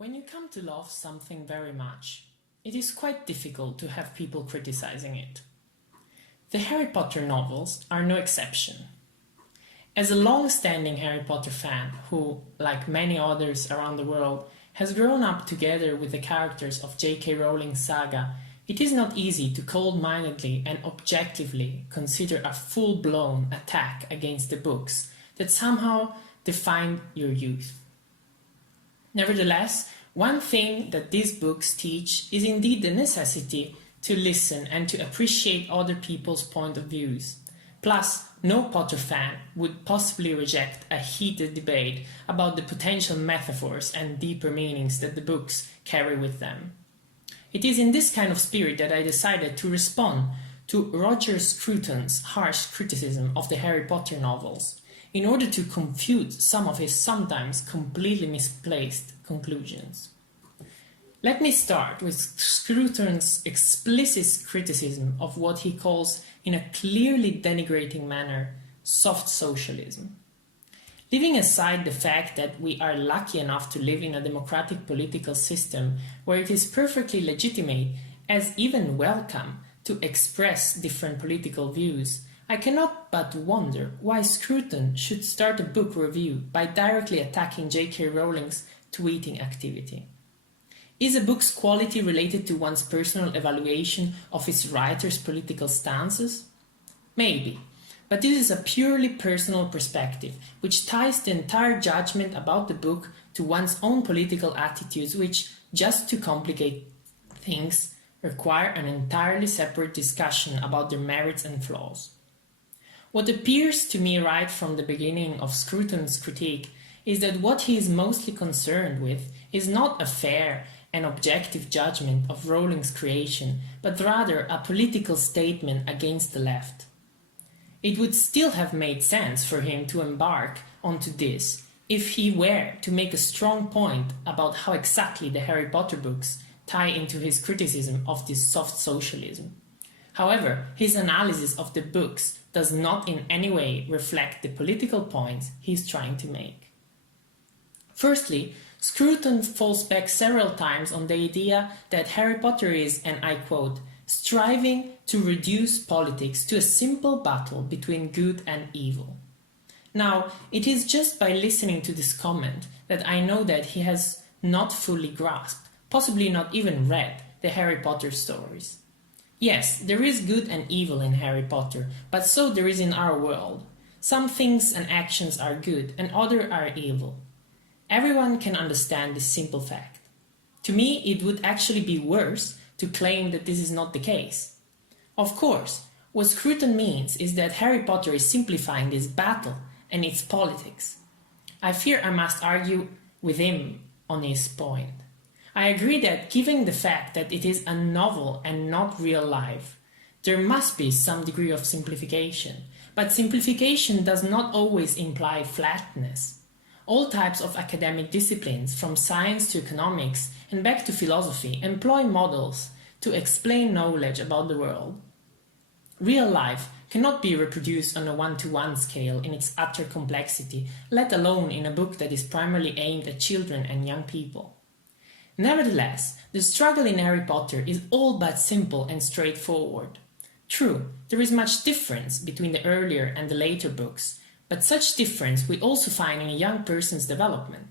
When you come to love something very much, it is quite difficult to have people criticizing it. The Harry Potter novels are no exception. As a long-standing Harry Potter fan who, like many others around the world, has grown up together with the characters of J.K. Rowling's saga, it is not easy to cold-mindedly and objectively consider a full-blown attack against the books that somehow defined your youth. Nevertheless, one thing that these books teach is indeed the necessity to listen and to appreciate other people's point of views. Plus, no Potter fan would possibly reject a heated debate about the potential metaphors and deeper meanings that the books carry with them. It is in this kind of spirit that I decided to respond to Roger Scruton's harsh criticism of the Harry Potter novels, in order to confute some of his sometimes completely misplaced conclusions. Let me start with Scruton's explicit criticism of what he calls, in a clearly denigrating manner, soft socialism. Leaving aside the fact that we are lucky enough to live in a democratic political system where it is perfectly legitimate, as even welcome, to express different political views, I cannot but wonder why Scruton should start a book review by directly attacking J.K. Rowling's tweeting activity. Is a book's quality related to one's personal evaluation of its writer's political stances? Maybe, but this is a purely personal perspective, which ties the entire judgment about the book to one's own political attitudes, which, just to complicate things, require an entirely separate discussion about their merits and flaws. What appears to me right from the beginning of Scruton's critique is that what he is mostly concerned with is not a fair and objective judgment of Rowling's creation, but rather a political statement against the left. It would still have made sense for him to embark onto this if he were to make a strong point about how exactly the Harry Potter books tie into his criticism of this soft socialism. However, his analysis of the books does not in any way reflect the political points he is trying to make. Firstly, Scruton falls back several times on the idea that Harry Potter is, and I quote, striving to reduce politics to a simple battle between good and evil. Now, it is just by listening to this comment that I know that he has not fully grasped, possibly not even read, the Harry Potter stories. Yes, there is good and evil in Harry Potter, but so there is in our world. Some things and actions are good and others are evil. Everyone can understand this simple fact. To me, it would actually be worse to claim that this is not the case. Of course, what Scruton means is that Harry Potter is simplifying this battle and its politics. I fear I must argue with him on his point. I agree that given the fact that it is a novel and not real life, there must be some degree of simplification, but simplification does not always imply flatness. All types of academic disciplines, from science to economics and back to philosophy, employ models to explain knowledge about the world. Real life cannot be reproduced on a one-to-one scale in its utter complexity, let alone in a book that is primarily aimed at children and young people. Nevertheless, the struggle in Harry Potter is all but simple and straightforward. True, there is much difference between the earlier and the later books, but such difference we also find in a young person's development.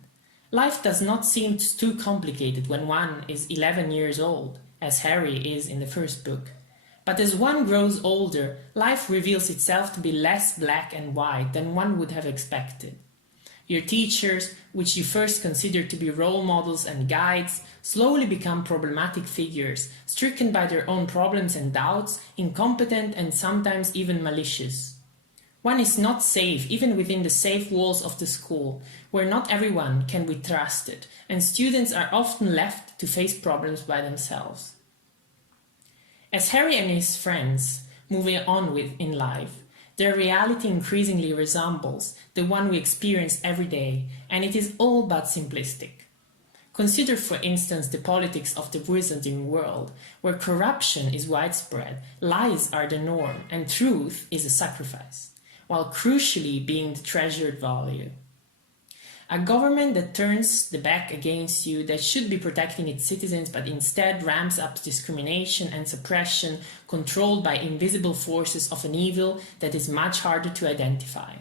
Life does not seem too complicated when one is 11 years old, as Harry is in the first book. But as one grows older, life reveals itself to be less black and white than one would have expected. Your teachers, which you first considered to be role models and guides, slowly become problematic figures, stricken by their own problems and doubts, incompetent and sometimes even malicious. One is not safe even within the safe walls of the school, where not everyone can be trusted, and students are often left to face problems by themselves. As Harry and his friends move on in life, their reality increasingly resembles the one we experience every day, and it is all but simplistic. Consider, for instance, the politics of the wizarding world, where corruption is widespread, lies are the norm, and truth is a sacrifice, while crucially being the treasured value. A government that turns the back against you, that should be protecting its citizens but instead ramps up discrimination and suppression, controlled by invisible forces of an evil that is much harder to identify.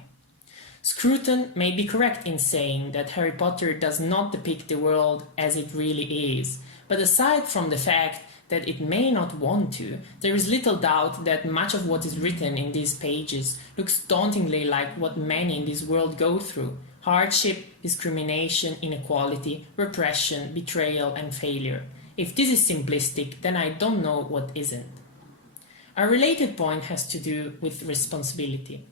Scruton may be correct in saying that Harry Potter does not depict the world as it really is, but aside from the fact that it may not want to, there is little doubt that much of what is written in these pages looks dauntingly like what many in this world go through: hardship, discrimination, inequality, repression, betrayal, and failure. If this is simplistic, then I don't know what isn't. A related point has to do with responsibility,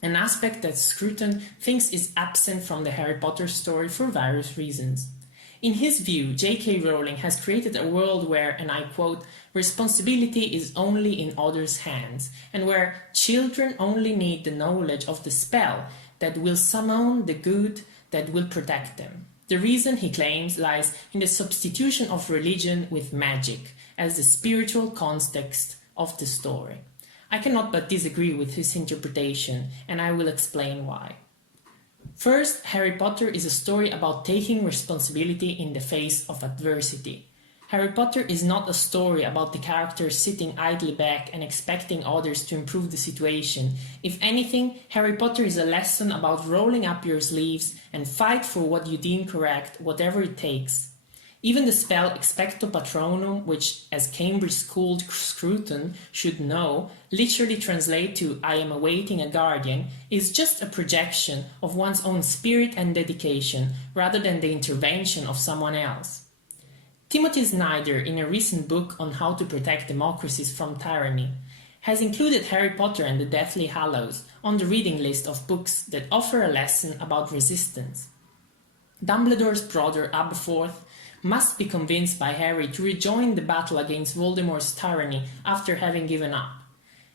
an aspect that Scruton thinks is absent from the Harry Potter story for various reasons. In his view, J.K. Rowling has created a world where, and I quote, responsibility is only in others' hands, and where children only need the knowledge of the spell that will summon the good that will protect them. The reason, he claims, lies in the substitution of religion with magic as the spiritual context of the story. I cannot but disagree with his interpretation, and I will explain why. First, Harry Potter is a story about taking responsibility in the face of adversity. Harry Potter is not a story about the characters sitting idly back and expecting others to improve the situation. If anything, Harry Potter is a lesson about rolling up your sleeves and fight for what you deem correct, whatever it takes. Even the spell Expecto Patronum, which, as Cambridge-schooled Scruton should know, literally translates to "I am awaiting a guardian," is just a projection of one's own spirit and dedication, rather than the intervention of someone else. Timothy Snyder, in a recent book on how to protect democracies from tyranny, has included Harry Potter and the Deathly Hallows on the reading list of books that offer a lesson about resistance. Dumbledore's brother Aberforth must be convinced by Harry to rejoin the battle against Voldemort's tyranny after having given up.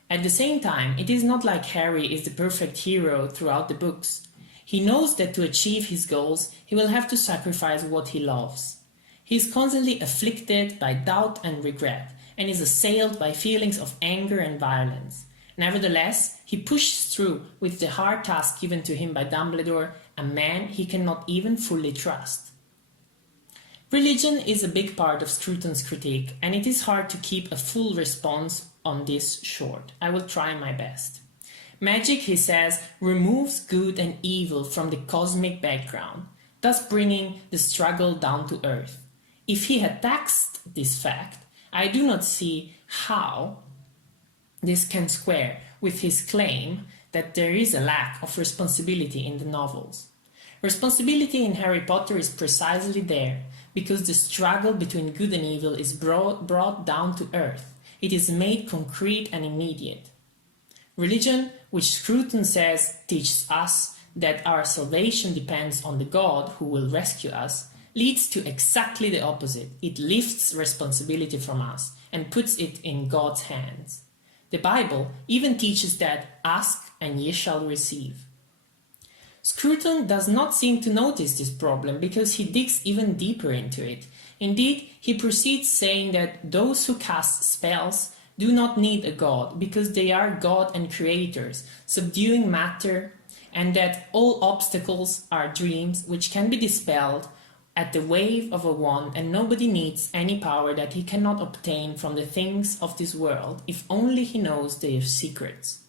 At the same time, it is not like Harry is the perfect hero throughout the books. He knows that to achieve his goals, he will have to sacrifice what he loves. He is constantly afflicted by doubt and regret, and is assailed by feelings of anger and violence. Nevertheless, he pushes through with the hard task given to him by Dumbledore, a man he cannot even fully trust. Religion is a big part of Scruton's critique, and it is hard to keep a full response on this short. I will try my best. Magic, he says, removes good and evil from the cosmic background, thus bringing the struggle down to earth. If he had taxed this fact, I do not see how this can square with his claim that there is a lack of responsibility in the novels. Responsibility in Harry Potter is precisely there, because the struggle between good and evil is brought down to earth. It is made concrete and immediate. Religion, which Scruton says teaches us that our salvation depends on the God who will rescue us, leads to exactly the opposite. It lifts responsibility from us and puts it in God's hands. The Bible even teaches that "ask and ye shall receive." Scruton does not seem to notice this problem because he digs even deeper into it. Indeed, he proceeds saying that those who cast spells do not need a god because they are God and creators, subduing matter, and that all obstacles are dreams which can be dispelled at the wave of a wand, and nobody needs any power that he cannot obtain from the things of this world if only he knows their secrets.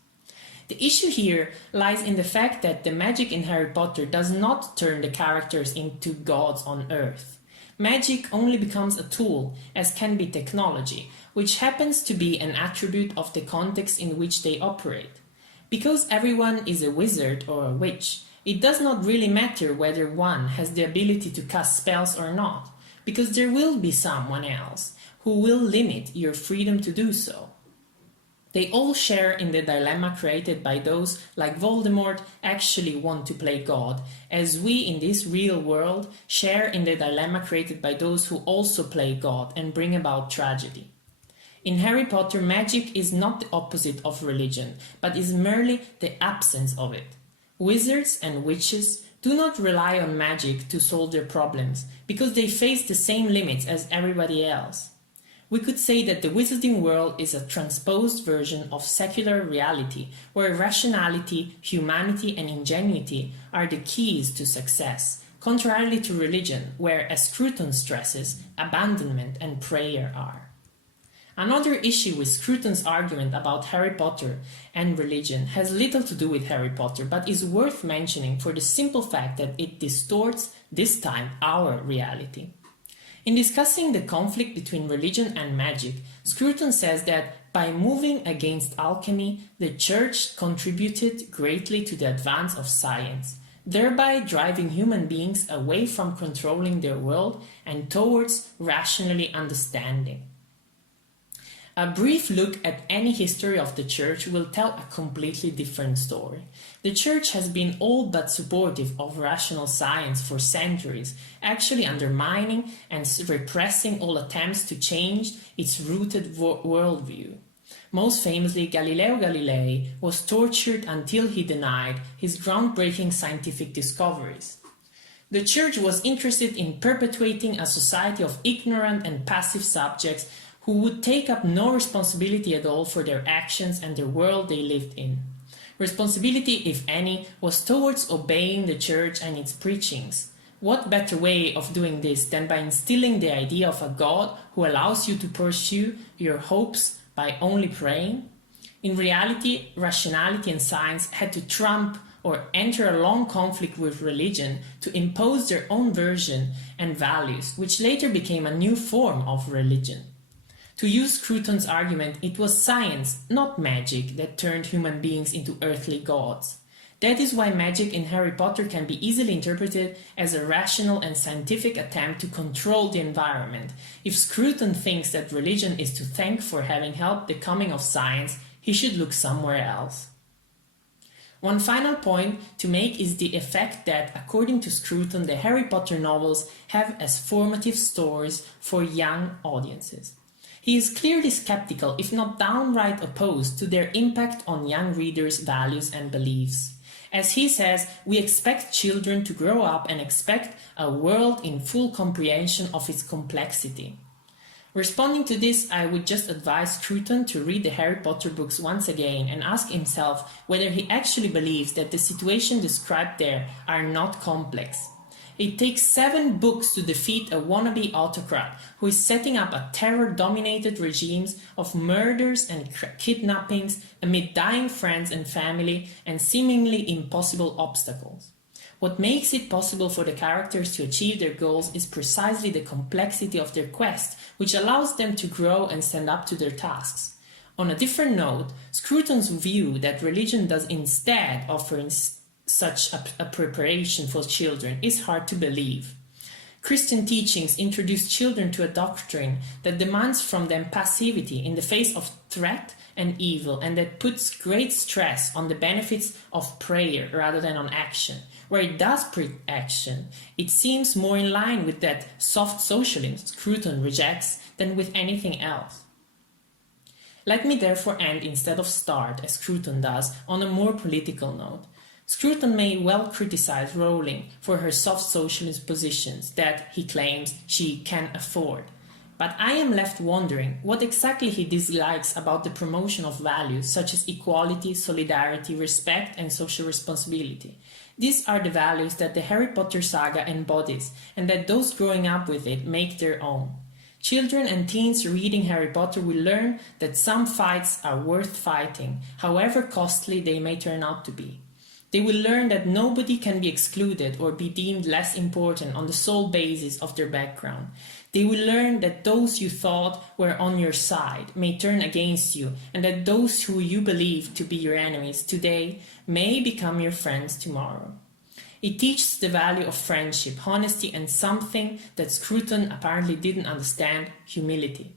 The issue here lies in the fact that the magic in Harry Potter does not turn the characters into gods on Earth. Magic only becomes a tool, as can be technology, which happens to be an attribute of the context in which they operate. Because everyone is a wizard or a witch, it does not really matter whether one has the ability to cast spells or not, because there will be someone else who will limit your freedom to do so. They all share in the dilemma created by those like Voldemort actually want to play God, as we in this real world share in the dilemma created by those who also play God and bring about tragedy. In Harry Potter, magic is not the opposite of religion, but is merely the absence of it. Wizards and witches do not rely on magic to solve their problems, because they face the same limits as everybody else. We could say that the wizarding world is a transposed version of secular reality, where rationality, humanity, and ingenuity are the keys to success, contrarily to religion, where, as Scruton stresses, abandonment and prayer are. Another issue with Scruton's argument about Harry Potter and religion has little to do with Harry Potter, but is worth mentioning for the simple fact that it distorts, this time, our reality. In discussing the conflict between religion and magic, Scruton says that by moving against alchemy, the Church contributed greatly to the advance of science, thereby driving human beings away from controlling their world and towards rationally understanding. A brief look at any history of the Church will tell a completely different story. The Church has been all but supportive of rational science for centuries, actually undermining and repressing all attempts to change its rooted worldview. Most famously, Galileo Galilei was tortured until he denied his groundbreaking scientific discoveries. The Church was interested in perpetuating a society of ignorant and passive subjects who would take up no responsibility at all for their actions and the world they lived in. Responsibility, if any, was towards obeying the Church and its preachings. What better way of doing this than by instilling the idea of a God who allows you to pursue your hopes by only praying? In reality, rationality and science had to trump or enter a long conflict with religion to impose their own version and values, which later became a new form of religion. To use Scruton's argument, it was science, not magic, that turned human beings into earthly gods. That is why magic in Harry Potter can be easily interpreted as a rational and scientific attempt to control the environment. If Scruton thinks that religion is to thank for having helped the coming of science, he should look somewhere else. One final point to make is the effect that, according to Scruton, the Harry Potter novels have as formative stories for young audiences. He is clearly skeptical, if not downright opposed, to their impact on young readers' values and beliefs. As he says, we expect children to grow up and expect a world in full comprehension of its complexity. Responding to this, I would just advise Scruton to read the Harry Potter books once again and ask himself whether he actually believes that the situations described there are not complex. It takes 7 books to defeat a wannabe autocrat who is setting up a terror-dominated regime of murders and kidnappings amid dying friends and family and seemingly impossible obstacles. What makes it possible for the characters to achieve their goals is precisely the complexity of their quest, which allows them to grow and stand up to their tasks. On a different note, Scruton's view that religion does instead offer such a preparation for children is hard to believe. Christian teachings introduce children to a doctrine that demands from them passivity in the face of threat and evil, and that puts great stress on the benefits of prayer rather than on action. Where it does action, it seems more in line with that soft socialism Scruton rejects than with anything else. Let me therefore end instead of start, as Scruton does, on a more political note. Scruton may well criticize Rowling for her soft socialist positions that, he claims, she can afford. But I am left wondering what exactly he dislikes about the promotion of values such as equality, solidarity, respect, and social responsibility. These are the values that the Harry Potter saga embodies, and that those growing up with it make their own. Children and teens reading Harry Potter will learn that some fights are worth fighting, however costly they may turn out to be. They will learn that nobody can be excluded or be deemed less important on the sole basis of their background. They will learn that those you thought were on your side may turn against you, and that those who you believe to be your enemies today may become your friends tomorrow. It teaches the value of friendship, honesty, and something that Scruton apparently didn't understand, humility.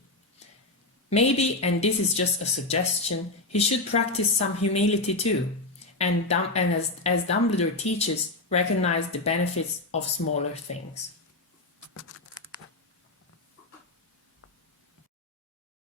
Maybe, and this is just a suggestion, he should practice some humility too. And as Dumbledore teaches, recognize the benefits of smaller things.